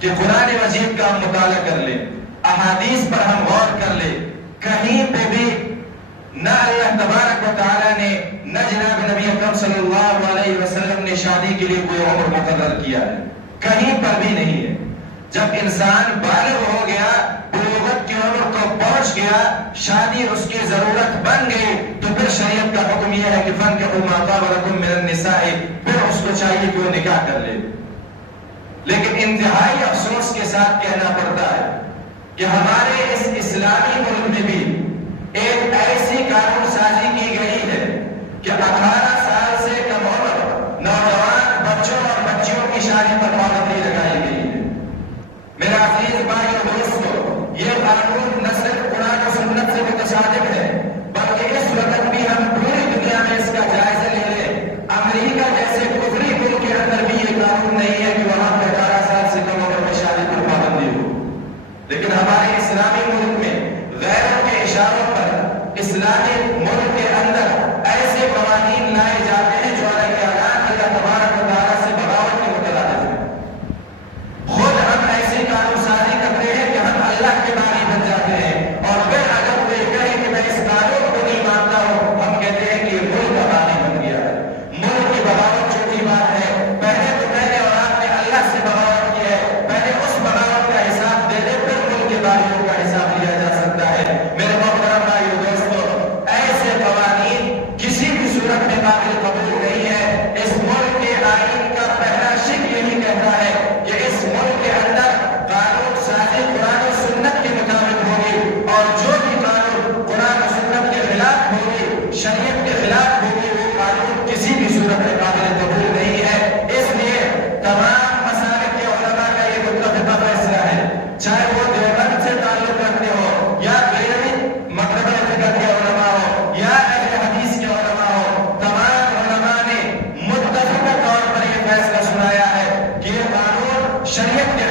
کہ قرآن مجید کا ہم مطالعہ کر لیں، احادیث پر ہم غور کر لیں، کہیں پہ بھی نہ اللہ تبارک و تعالیٰ نے نہ جناب نبی اکرم صلی اللہ علیہ وسلم نے شادی کے لیے کوئی عمر مقرر کیا ہے، کہیں پر بھی نہیں ہے۔ جب انسان بالغ ہو گیا، بلوغت کی عمر کو پہنچ گیا، شادی اس کی ضرورت بن گئی، تو پھر شریعت کا حکم یہ ہے کہ فَانكِحُوا مَا طَابَ لَكُم مِّنَ النِّسَاءِ، پھر اس کو چاہیے کہ وہ نکاح کر لے۔ لیکن انتہائی افسوس کے ساتھ کہنا پڑتا ہے کہ ہمارے اس اسلامی ملک میں بھی ایک ایسی قانون سازی کی گئی ہے کہ 18 سال سے کم عمر نوجوان بچوں اور بچیوں کی شادی پر پابندی لگائی گئی ہے۔ میرا عزیز بھائی اور دوستو، یہ قانون نہ صرف قرآن و سنت سے متصادم ہے، بلکہ اس وقت بھی ہم پوری دنیا میں اس کا جائزہ لے لیں، امریکہ جیسے کفری ملک کے اندر بھی یہ قانون نہیں ہے کہ وہاں پہ 18 سال سے کم عمر میں شادی پر پابندی ہو۔ لیکن ہمارے اسلامی ملک میں غیروں کے اشاروں پر اسلامی ملک کے اندر ایسے قوانین لائے جاتے ہیں جو علیہ اعلان اللہ تبارک و تعالیٰ سے بغاوت کے مترادف ہے۔ خود ہم ایسی قانون سازی کرتے ہیں کہ ہم اللہ کے بانی بن جاتے ہیں، اور پھر اگر کوئی کہے کہ میں اس قانون کو نہیں مانتا ہوں، ہم کہتے ہیں کہ یہ ملک کا بانی بن گیا ہے۔ ملک کی بغاوت چھوٹی بات ہے، پہلے تو میں نے اور آپ نے اللہ سے بغاوت کی ہے، پہلے اس بغاوت کا حساب دے دے، پھر ملک کے باریوں کا حساب لیا جا سکتا ہے۔ میرے محترم بھائیو دوستو، ایسے قوانین کسی بھی صورت میں قابل قبول نہیں ہے۔ اس ملک کے آئین کا پہلا شق یہی کہتا ہے کہ اس ملک کے اندر قانون سازی قرآن و سنت کے مطابق ہوگی، اور جو بھی قانون قرآن و سنت کے خلاف ہوگی، شریعت کے خلاف ہوگی، وہ قانون کسی بھی صورت میں قابل قبول نہیں ہے۔ اس لیے تمام مسالک کے علماء کا یہ متفقہ فیصلہ ہے، چاہے وہ دیوبند سے تعلق رکھتے ہو یا بریلوی مکتبہ فقہ کے علماء ہو یا اہل حدیث کے علماء ہو، تمام علماء نے متفقہ طور پر یہ فیصلہ سنایا ہے کہ یہ قانون شریعت کے